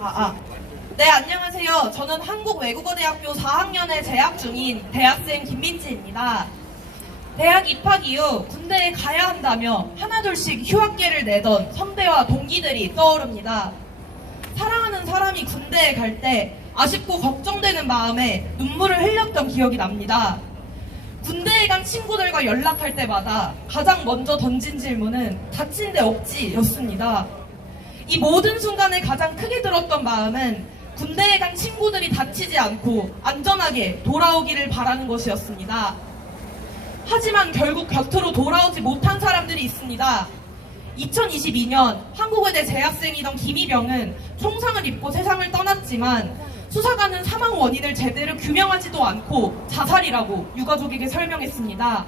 아, 아. 네, 안녕하세요. 저는 한국외국어대학교 4학년에 재학 중인 대학생 김민지입니다. 대학 입학 이후 군대에 가야 한다며 하나둘씩 휴학계를 내던 선배와 동기들이 떠오릅니다. 사랑하는 사람이 군대에 갈 때 아쉽고 걱정되는 마음에 눈물을 흘렸던 기억이 납니다. 군대에 간 친구들과 연락할 때마다 가장 먼저 던진 질문은 다친 데 없지? 였습니다. 이 모든 순간에 가장 크게 들었던 마음은 군대에 간 친구들이 다치지 않고 안전하게 돌아오기를 바라는 것이었습니다. 하지만 결국 곁으로 돌아오지 못한 사람들이 있습니다. 2022년 한국의대 재학생이던 김희병은 총상을 입고 세상을 떠났지만 수사관은 사망 원인을 제대로 규명하지도 않고 자살이라고 유가족에게 설명했습니다.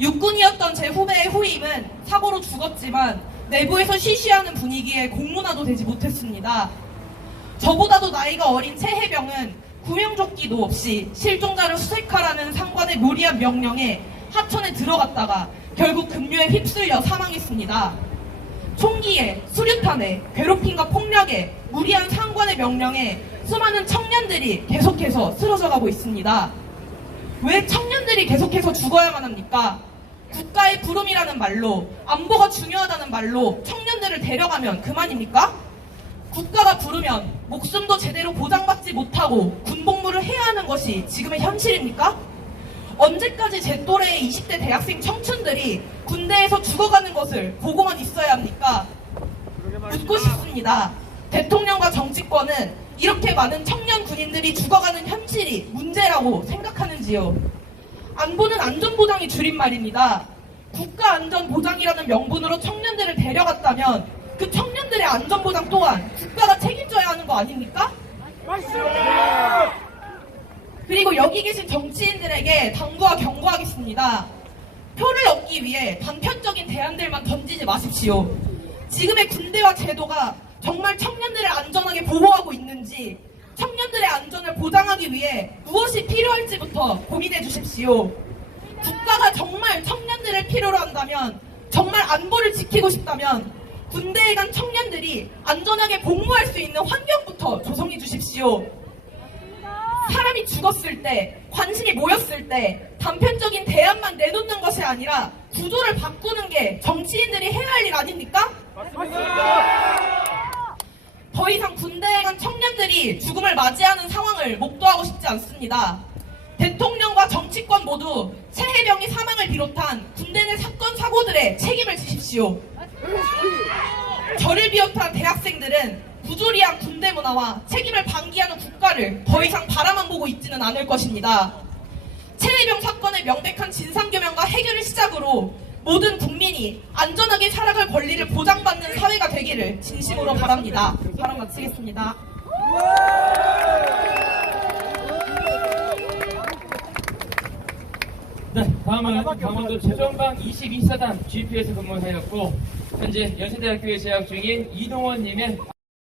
육군이었던 제 후배의 후임은 사고로 죽었지만 내부에서 시시하는 분위기에 공문화도 되지 못했습니다. 저보다도 나이가 어린 최혜병은 구명조끼도 없이 실종자를 수색하라는 상관의 무리한 명령에 하천에 들어갔다가 결국 급류에 휩쓸려 사망했습니다. 총기에 수류탄에 괴롭힘과 폭력에 무리한 상관의 명령에 수많은 청년들이 계속해서 쓰러져 가고 있습니다. 왜 청년들이 계속해서 죽어야만 합니까? 국가의 부름이라는 말로 안보가 중요하다는 말로 청년들을 데려가면 그만입니까? 국가가 부르면 목숨도 제대로 보장받지 못하고 군복무를 해야 하는 것이 지금의 현실입니까? 언제까지 제 또래의 20대 대학생 청춘들이 군대에서 죽어가는 것을 보고만 있어야 합니까? 묻고 싶습니다. 대통령과 정치권은 이렇게 많은 청년 군인들이 죽어가는 현실이 문제라고 생각하는지요? 안보는 안전보장이 줄임말입니다. 국가안전보장이라는 명분으로 청년들을 데려갔다면 그 청년들의 안전보장 또한 국가가 책임져야 하는 거 아닙니까? 그리고 여기 계신 정치인들에게 당부와 경고하겠습니다. 표를 얻기 위해 단편적인 대안들만 던지지 마십시오. 지금의 군대와 제도가 정말 청년들을 안전하게 보호하고 있는지, 청년들의 안전을 보장하기 위해 무엇이 필요할지부터 고민해 주십시오. 국가가 정말 청년들을 필요로 한다면, 정말 안보를 지키고 싶다면, 군대에 간 청년들이 안전하게 복무할 수 있는 환경부터 조성해 주십시오. 사람이 죽었을 때, 관심이 모였을 때, 단편적인 대안만 내놓는 것이 아니라 구조를 바꾸는 게 정치인들이 해야 할 일 아닙니까? 간 청년들이 죽음을 맞이하는 상황을 목도하고 싶지 않습니다. 대통령과 정치권 모두 최혜병이 사망을 비롯한 군대 내 사건 사고들의 책임을 지십시오. 저를 비롯한 대학생들은 부조리한 군대 문화와 책임을 방기하는 국가를 더 이상 바라만 보고 있지는 않을 것입니다. 최혜병 사건의 명백한 진상규명과 해결을 시작으로 모든 국민이 안전하게 살아갈 권리를 보장받는 사회가 되기를 진심으로 바랍니다. 발언 마치겠습니다. 네, 다음은 강원도 최전방 22사단 GP에서 근무하였고 현재 연세대학교에 재학 중인 이동원님의